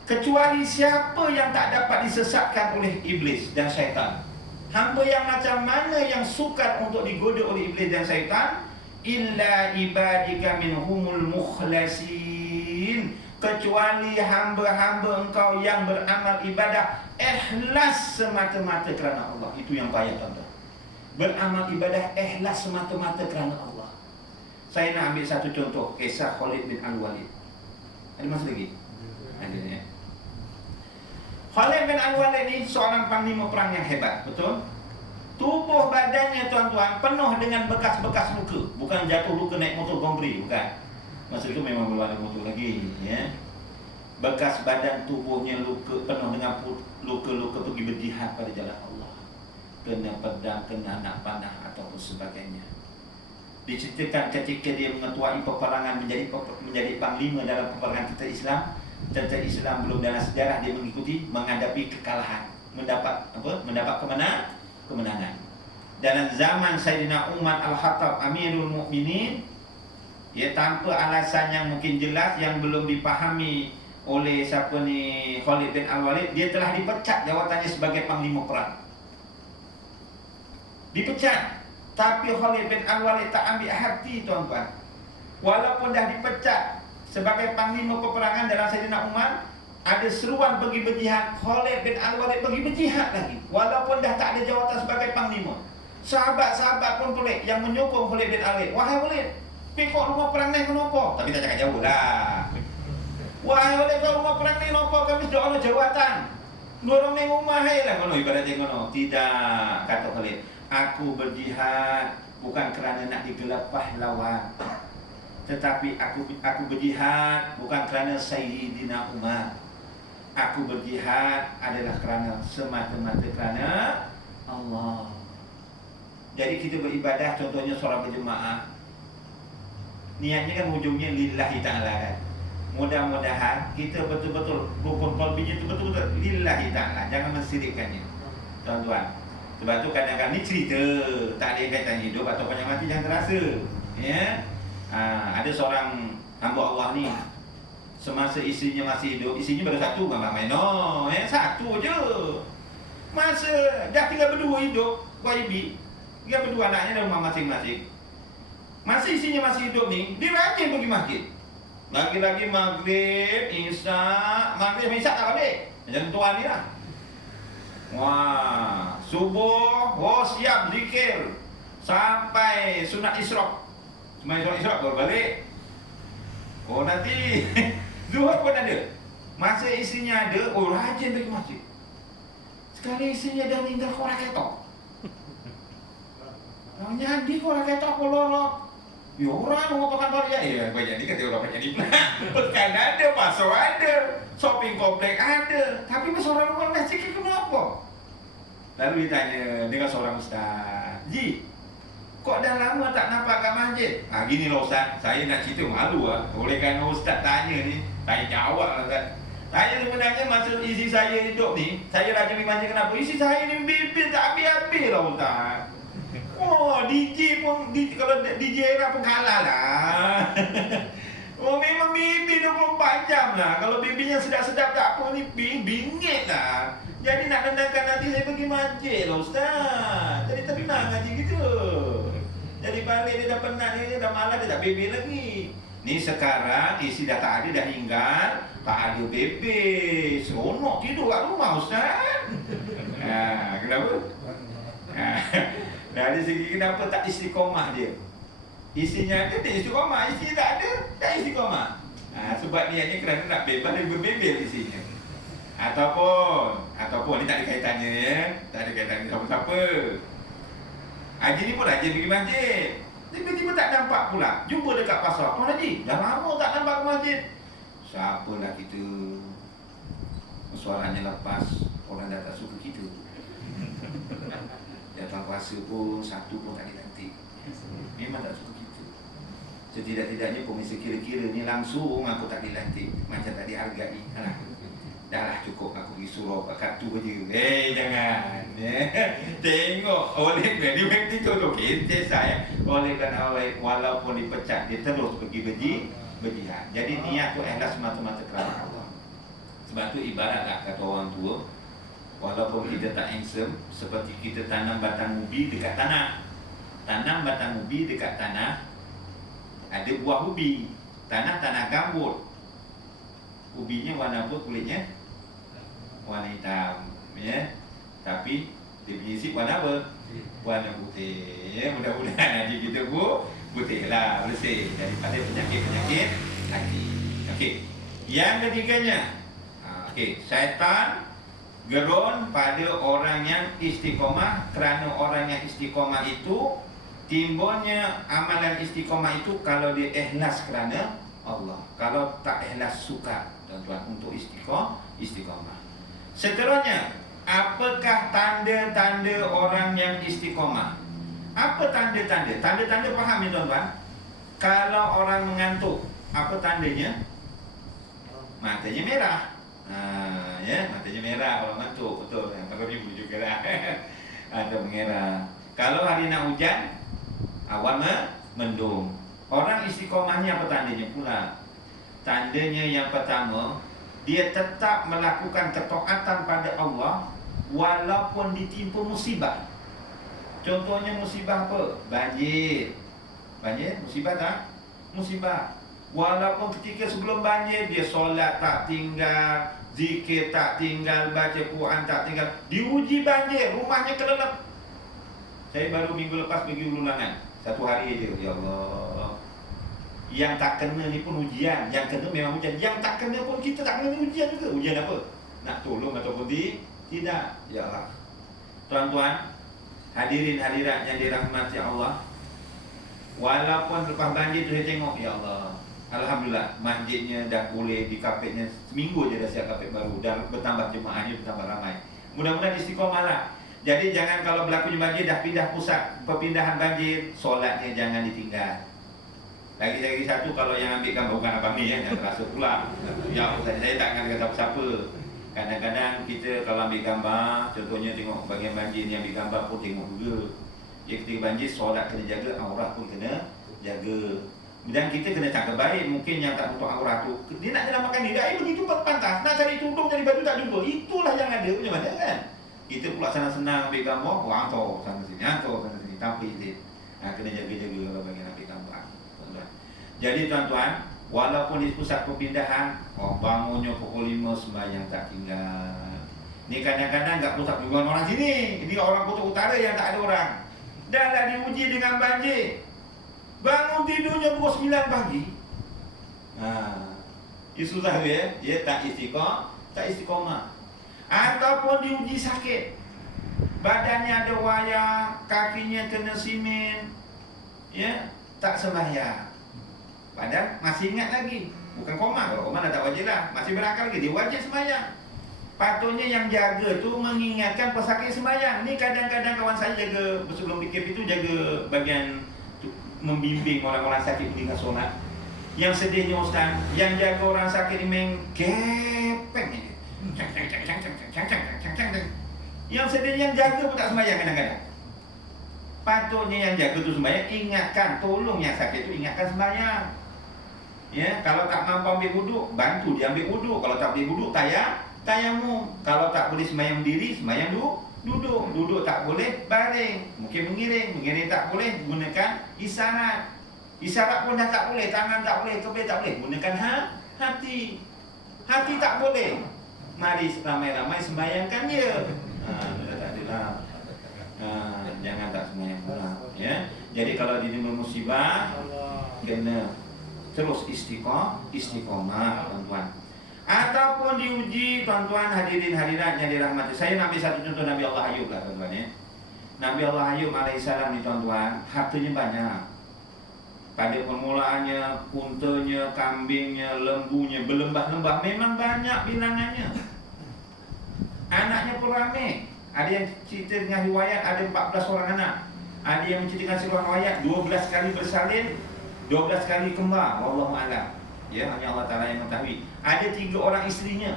Kecuali siapa yang tak dapat disesatkan oleh iblis dan syaitan. Hamba yang macam mana yang sukar untuk digoda oleh iblis dan syaitan? Illa ibadika minhumul mukhlasin, kecuali hamba-hamba engkau yang beramal ibadah ikhlas semata-mata kerana Allah. Itu yang payah tuan-tuan. Beramal ibadah ikhlas semata-mata kerana Allah. Saya nak ambil satu contoh kisah Khalid bin Al-Walid. Ada masa lagi? Ada ya. Khalid bin Al-Walid ni seorang panglima perang yang hebat, betul? Tubuh badannya tuan-tuan penuh dengan bekas-bekas luka. Bukan jatuh luka naik motor gombri, bukan. Masa itu memang belum ada motor lagi, ya. Bekas badan tubuhnya luka, penuh dengan luka-luka pergi berjihad pada jalan Allah. Kena pedang, kena anak panah ataupun sebagainya. Diceritakan ketika dia mengetuai peperangan, menjadi panglima dalam peperangan tentera Islam. Tentera Islam belum dalam sejarah dia mengikuti, menghadapi kekalahan, mendapat kemenangan. Dalam zaman Sayyidina Umar Al-Khattab Amirul Mukminin, ya, tanpa alasan yang mungkin jelas yang belum dipahami oleh siapa ni Khalid bin Al-Walid, dia telah dipecat jawatannya sebagai panglima perang. Dipecat. Tapi Khalid bin Al-Walid tak ambil hati tuan-tuan. Walaupun dah dipecat sebagai panglima peperangan dalam Sayyidina Umar, ada seruan pergi berjihad, Khalid bin Al-Walid pergi berjihad lagi. Walaupun dah tak ada jawatan sebagai panglima. Sahabat-sahabat pun pelik yang menyokong Khalid bin Al-Walid. Wahai Khalid, pergi kau rumah perang ni kenapa? Tapi tak cakap jauh lah. Wahai Khalid, kau rumah perang ni kenapa? Kami sudah ada jawatan. Dorong ni rumah lah kono, ibaratnya kono. Tidak, kata Khalid. Aku berjihad bukan kerana nak digelar pahlawan, tetapi aku berjihad bukan kerana Sayyidina Umar. Aku berjihad adalah kerana semata-mata kerana Allah. Jadi kita beribadah, contohnya solat berjemaah, niatnya kan ujungnya lillahi ta'ala kan. Mudah-mudahan kita betul-betul rukun qalbinya itu betul-betul lillahi ta'ala, jangan mensirikkannya tuan-tuan. Sebab tu kadang-kadang ni cerita, tak ada kaitan hidup atau yang mati, jangan terasa, ya. Ada seorang hamba Allah ni, semasa isinya masih hidup, isinya baru satu, Mama Meno, satu je. Masa dah tinggal berdua hidup, YB, tinggal berdua anaknya dalam rumah masing-masing. Masa isinya masih hidup ni, dia rajin pergi masjid. Lagi-lagi maghrib, maghrib tak balik. Macam tuan ni lah. Wah, subuh, siap zikir sampai sunat Isyraq. Semai sunat Isyraq baru balik. Nanti zuhur pun ada. Masa isinya ada, rajin pergi masjid. Sekali isinya dah meninggal korang ketok. Nyandi korang ketok apa lorok. Ya orang mau makan karya. Ya banyak ni kata orang banyak ni. Pekan ada, pasar ada, shopping komplek ada. Tapi masa orang rumah masjid kenapa? Lalu ditanya dengan seorang ustaz, Ji, kok dah lama tak nampak kat masjid? Gini lah ustaz, saya nak cerita malu lah. Oleh kerana ustaz tanya ni, saya jawab lah ustaz. Saya sebenarnya masa isi saya hidup ni, saya rajin pergi masjid kenapa? Isi saya ni bibir tak habis-habis lah ustaz. DJ pun, kalau DJ era pun kalah lah. Memang bibir 24 jam lah. Kalau bibirnya sedap-sedap tak apa ni, bingit lah. Jadi nak dendangkan nanti saya pergi masjid lah ustaz. Jadi tenang ngaji gitu. Jadi balik dia dah penat, dia dah malas, dia tak bebel lagi. Ni sekarang isi dah tak ada, dah tinggal, tak ada bebel. Seronok tidur kat rumah ustaz. Kenapa? Dari segi kenapa tak istiqomah dia. Isinya ada, dia istiqomah. Isinya tak ada, tak istiqomah. Sebab niatnya kerana nak bebas, dia berbebel isinya. Ataupun ni tak ada kaitannya, ya. Tak ada kaitannya siapa-siapa. Haji ni pun rajin pergi masjid. Tiba-tiba tak nampak pula. Jumpa dekat pasar. Tuan Haji, dah lama tak nampak ke masjid. Siapalah kita. Suaranya lepas, orang dah tak suka kita. Datang puasa pun, satu pun tak dilantik. Memang tak suka kita. Setidak-tidaknya komisi kira-kira ni langsung aku tak dilantik, macam tak dihargai. Dah lah cukup aku pergi suruh Pak Katu je. Jangan. Tengok oleh memang itu tu kita saya. Oleh kerana walaupun dipecat dia terus pergi berjihad. Jadi niat tu ikhlas semata-mata kerana Allah. Sebab tu ibaratlah kata orang tua, walaupun kita tak handsome, seperti kita tanam batang ubi dekat tanah. Tanam batang ubi dekat tanah, ada buah ubi. Tanah gambut. Ubinya warna apa kulitnya? Warna hitam, ya. Tapi dia punya isi warna apa? Warna putih. Ya, mudah-mudahan nanti kita putihlah, bersih daripada penyakit-penyakit hati. Okey. Yang ketiganya, syaitan gerun pada orang yang istiqomah, kerana orang yang istiqomah itu timbulnya amalan istiqomah itu kalau dia ikhlas kerana Allah. Kalau tak ikhlas sukar, tuan-tuan, untuk istiqomah. Seterusnya, apakah tanda-tanda orang yang istiqomah? Apa tanda-tanda? Tanda-tanda faham ya tuan-tuan? Kalau orang mengantuk, apa tandanya? Matanya merah. Ya, matanya merah kalau ngantuk, betul. Yang kalau ibu juga lah. Ada merah. Kalau hari nak hujan, awan mendung. Orang istiqomahnya apa tandanya pula? Tandanya yang pertama, dia tetap melakukan ketaatan pada Allah walaupun ditimpa musibah. Contohnya musibah apa? Banjir. Banjir, musibah tak? Musibah. Walaupun ketika sebelum banjir dia solat tak tinggal, zikir tak tinggal, baca Quran tak tinggal, diuji banjir, rumahnya kelelep. Saya baru minggu lepas pergi Ulangan, 1 hari je, ya Allah. Yang tak kena ni pun ujian, yang kena memang ujian, yang tak kena pun kita tak kena ujian juga. Ujian apa? Nak tolong ataupun tidak? Ya Allah. Tuan-tuan, hadirin hadirat yang dirahmati Allah, walaupun lepas banjir tu saya tengok, ya Allah, alhamdulillah, masjidnya dah boleh di kapetnya, seminggu je dah siap kapet baru, dan bertambah jemaahnya, bertambah ramai. Mudah-mudahan istiqomah lah. Jadi jangan kalau berlakunya banjir dah pindah pusat perpindahan banjir, solatnya jangan ditinggal. Lagi satu, kalau yang ambil gambar, bukan abang ni jangan terasa pula. Ya, saya tak akan kata siapa. Kadang-kadang kita kalau ambil gambar, contohnya tengok bagian banjir ni, ambil gambar pun tengok juga. Dia ketika banjir, solat kena jaga, aurat pun kena jaga. Dan kita kena cakap baik. Mungkin yang tak tutup aurat tu, dia nak menyelamatkan diri, air begitu pantas, nak cari tudung, cari baju tak jumpa. Itulah yang ada, macam mana kan? Kita pula senang-senang ambil gambar, hantar sana sini, tanpa izin. Kena jaga-jaga kalau bagian ambil gambar, tuan-tuan. Jadi tuan-tuan, walaupun di pusat perpindahan, bangunnya pukul 5, sembahyang tak tinggal. Ni kadang-kadang tak pusat perpindahan orang sini, ini orang Kutub Utara yang tak ada orang. Dah lah diuji dengan banjir, bangun tidurnya pukul 9 pagi. Dia susah dia tak istiqomah. Ataupun diuji sakit, badannya ada wayang, kakinya kena simen, ya, tak sembahyang. Padahal masih ingat lagi, bukan koma. Kalau koma dah tak wajib lah, masih berakal lagi, dia wajib sembahyang. Patutnya yang jaga tu mengingatkan pesakit sembahyang. Ni kadang-kadang kawan saya jaga, sebelum PKP tu jaga bagian tu, membimbing orang-orang sakit dengan solat. Yang sedihnya Ustaz, yang jaga orang sakit ni main gepeng ni. Yang sedihnya yang jaga pun tak sembahyang kadang-kadang. Patutnya yang jaga tu sembahyang, ingatkan, tolong yang sakit tu ingatkan sembahyang. Ya, kalau tak mampu ambil wuduk, bantu dia ambil wuduk. Kalau tak boleh wuduk, tayamum. Kalau tak boleh sembahyang berdiri, sembahyang duduk. Duduk tak boleh, baring. Mungkin mengiring tak boleh, gunakan isyarat. Isyarat pun dah tak boleh, tangan tak boleh, kepala tak boleh, gunakan hati. Hati tak boleh, mari ramai-ramai sembahyangkan dia. Dah tak adalah. Jangan tak sembahyang pula, ya. Jadi kalau diterima musibah, kena terus istiqomah, tuan-tuan. Ataupun diuji, tuan-tuan, hadirin hadirat yang dirahmati. Saya nak ambil satu contoh Nabi Allah Ayub lah, tuan-tuan, ya. Nabi Allah Ayub alaihissalam ni, tuan-tuan, hartanya banyak. Pada permulaannya, untanya, kambingnya, lembunya, berlembah-lembah, memang banyak bilangannya. Anaknya pun ramai. Ada yang cerita dengan riwayat ada 14 orang anak. Ada yang menceritakan sebuah riwayat 12 kali bersalin, 12 kali kembar, wallahu a'lam. Ya, hanya Allah Taala yang mengetahui. Ada 3 orang isterinya.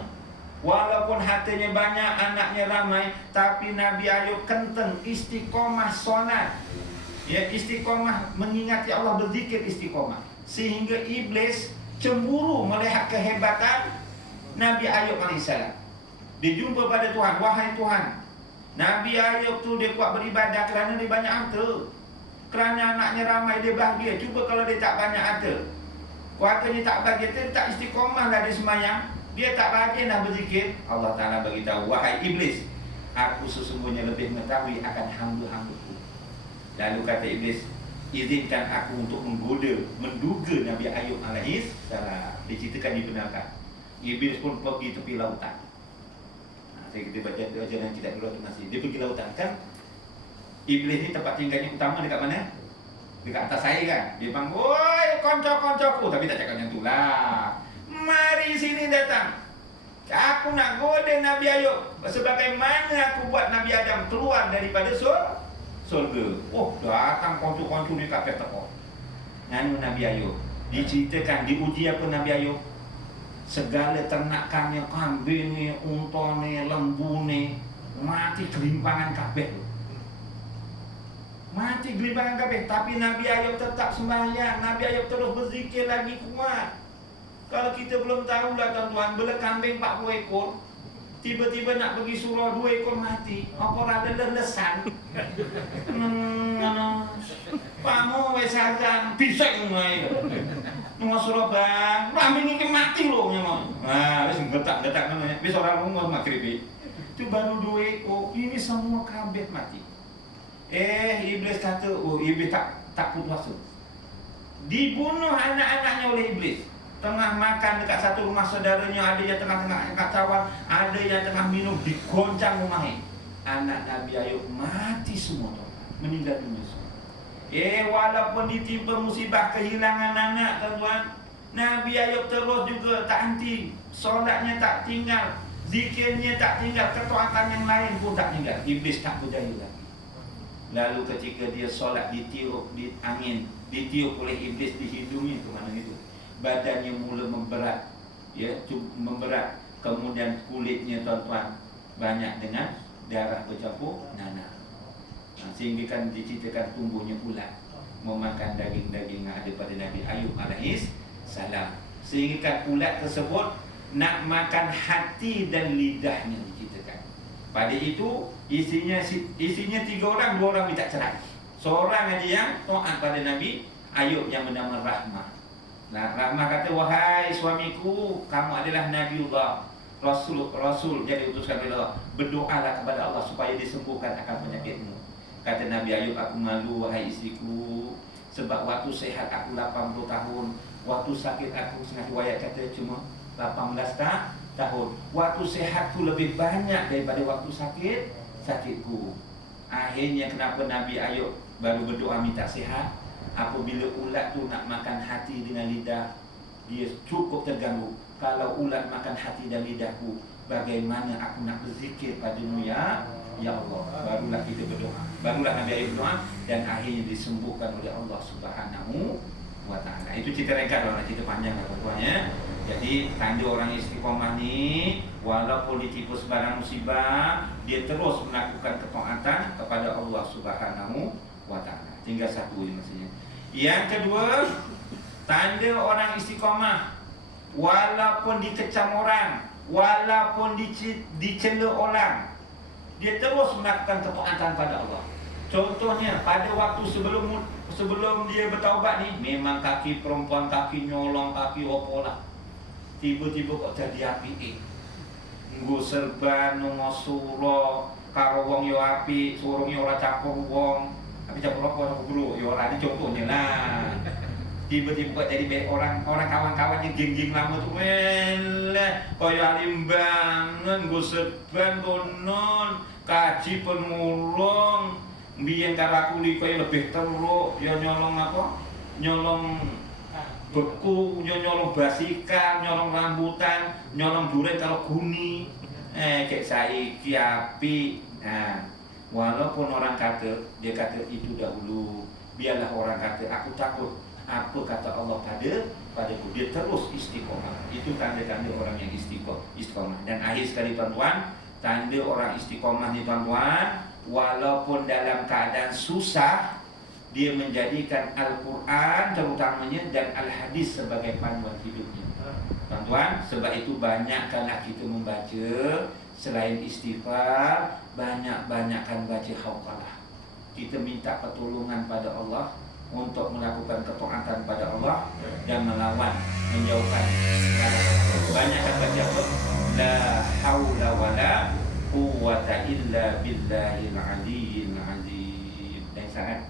Walaupun hartanya banyak, anaknya ramai, tapi Nabi Ayub kenteng, istiqomah solat. Ya, istiqomah mengingati Allah, berzikir istiqomah. Sehingga iblis cemburu melihat kehebatan Nabi Ayub alaihissalam. Dia jumpa pada Tuhan, wahai Tuhan, Nabi Ayub tu dia kuat beribadah kerana dia banyak harta, kerana anaknya ramai, dia bahagia. Cuba kalau dia tak banyak harta, keluarganya tak bahagia, dia tak istiqomah lah dia sembahyang, dia tak bahagia nak berzikir. Allah Ta'ala beritahu, wahai iblis, aku sesungguhnya lebih mengetahui akan hamba-hambaku. Lalu kata iblis, izinkan aku untuk menduga Nabi Ayub alaihissalam. Diceritakan, dibenarkan. Iblis pun pergi tepi lautan. Kita baca ajaran kita dulu tu masih. Dia pergi lautan kan. Iblis ni tempat tinggalnya utama dekat mana? Dekat atas air kan. Dia panggil, "Woi, konco-koncoku." Tapi tak cakap macam tu lah. "Mari sini datang. Aku nak goda Nabi Ayub sebagaimana aku buat Nabi Adam keluar daripada surga." Oh, datang konco-konco ni kat teko. Nganu Nabi Ayub. Diceritakan, diuji apa Nabi Ayub? Segala ternakannya, kambing ni, unta ni, lembu ni, mati gelimpangan kabeh. Mati gelimpangan kabeh. Tapi Nabi Ayub tetap sembahyang. Nabi Ayub terus berzikir lagi kuat. Kalau kita belum tahu lah tuan-tuan, bela kambing 40 ekor, tiba-tiba nak pergi surau 2 ekor mati. Apa ada lelesan? Kamu wes azan pisang mai. Nunggu surau bang, kambing ini mati loh nyamon. Ah, wes getak-getak namanya. Wes orang ngomong maghrib. Itu baru 2 ekor, ini semua kabeh mati. Iblis kata, oh iblis tak putus asa. Dibunuh anak-anaknya oleh iblis. Tengah makan dekat satu rumah saudaranya, ada yang tengah-tengah kacauan, ada yang tengah minum, digoncang rumahnya. Anak Nabi Ayub mati semua, meninggal dunia semua. Walaupun ditimpa musibah kehilangan anak, tuan-tuan, Nabi Ayub terus juga tak henti. Solatnya tak tinggal, zikirnya tak tinggal, ketaatan yang lain pun tak tinggal. Iblis tak berjaya lagi. Lalu ketika dia solat, ditiup di angin, ditiup oleh iblis di hidungnya, ke mana itu, badannya mula memberat, ya, memberat. Kemudian kulitnya, tuan-tuan, banyak dengan darah bercampur nanah. Sehingga kan diceritakan tumbuhnya ulat memakan daging-daging yang ada pada Nabi Ayub alaihissalam. Sehingga kan ulat tersebut nak makan hati dan lidahnya, diceritakan. Pada itu isinya 3 orang, 2 orang minta cerai. Seorang aja yang taat pada Nabi Ayub yang bernama Rahmah. Nah, Rahmah kata, wahai suamiku, kamu adalah Nabiullah, Rasul jadi utusan Allah. Berdoalah kepada Allah supaya disembuhkan akan penyakitmu. Kata Nabi Ayub, aku malu wahai istriku, sebab waktu sehat aku 80 tahun, waktu sakit aku setengah riwayat kata cuma 18 tahun. Waktu sehatku lebih banyak daripada waktu sakitku. Akhirnya kenapa Nabi Ayub baru berdoa minta sihat? Apabila ulat tu nak makan hati dengan lidah, dia cukup terganggu. Kalau ulat makan hati dan lidahku, bagaimana aku nak berzikir padamu ya Allah? Barulah kita berdoa, barulah Nabi Ayub berdoa, dan akhirnya disembuhkan oleh Allah Subhanahu wa Ta'ala. Itu cerita ringkas, orang cerita panjang lah tuan-tuan ya. Jadi tanda orang istiqomah ni, walaupun ditipu sebarang musibah, dia terus melakukan ketaatan kepada Allah Subhanahu wa Ta'ala. Tinggal satu je maksudnya. Yang kedua, tanda orang istiqomah, walaupun dikecam orang, walaupun dicela orang, dia terus melakukan ketaatan pada Allah. Contohnya pada waktu sebelum dia bertaubat ni, memang kaki perempuan, kaki nyolong, kaki opolah. Tiba-tiba kok jadi api. Nggo serban nang surah, karo wong yo api, surunge ora campur wong. Tapi campur apa guru, yo ora, ini contohnya lah. Tiba-tiba kok jadi baik orang kawan-kawan yang geng-geng lama tu, koyo alim banget, nggo serban konon, kaji penulung. Biyen karakuli koyo lebih teruk, yo nyolong apa? Nyolong beku, nyolong basikan, nyolong rambutan, nyolong durian kalau guni. Kayak saiki api. Nah, walaupun orang kata, dia kata itu dahulu, biarlah orang kata, aku takut apa kata Allah padaku, dia terus istiqomah. Itu tanda-tanda orang yang istiqomah. Dan akhir sekali tuan-tuan, tanda orang istiqomah ni tuan-tuan, walaupun dalam keadaan susah, dia menjadikan Al-Quran terutamanya dan Al-Hadis sebagai panduan hidupnya. Tuan-tuan, sebab itu banyakkanlah kita membaca. Selain istighfar, banyak-banyakkan baca hauqalah. Kita minta pertolongan pada Allah untuk melakukan ketaatan pada Allah dan melawan, menjauhkan segala. Banyakkan baca apa? La haula wala quwwata illa billahil aliyyil azim. Dan sangat.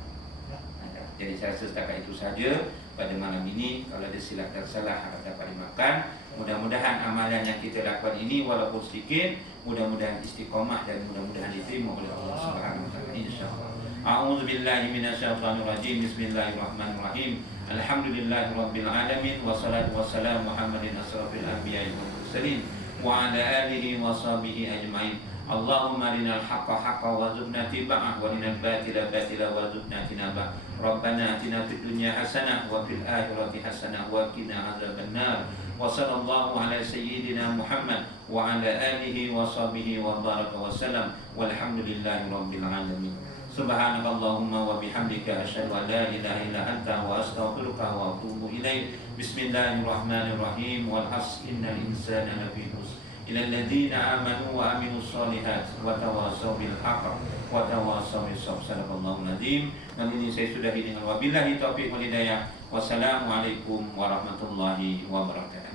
Jadi saya rasa setakat itu saja pada malam ini. Kalau ada silap dan salah harap dapat dimaafkan. Mudah-mudahan amalan yang kita lakukan ini walaupun sedikit, mudah-mudahan istiqamah dan mudah-mudahan diterima oleh Allah Subhanahu wa taala, insyaallah. A'udzu billahi minasyaitonir rajim. Bismillahirrahmanirrahim. Alhamdulillahirabbil alamin wassalatu wassalamu Muhammadin asrafil anbiya'i wal mursalin wa ala alihi wa sahbihi ajmain. Allahumma arinal haqqa haqqa warzuqna tiba'ah wa arinal batila batila warzuqna tinabah. Rabbana atina fid dunya hasanah wa fil akhirati hasanah wa qina adzabannar. Wa sallallahu ala sayyidina Muhammad wa ala alihi wa sahbihi wa baraka wa salam. Walhamdulillahi rabbil alamin. Subhanakallahumma wa bihamdika asyhadu an la ilaha illa anta wa astaghfiruka wa atubu ilaik. Bismillahirrahmanirrahim. Wal 'asri innal insana lafi khusr. Ila alladziina aamanu wa 'amilus shalihaati wa tawassaw bil haqqi wa tawassaw bis sabr. Sadaqallahul azim. Dan ini saya sudahi dengan wabillahi taufiq wal hidayah. Wassalamualaikum warahmatullahi wabarakatuh.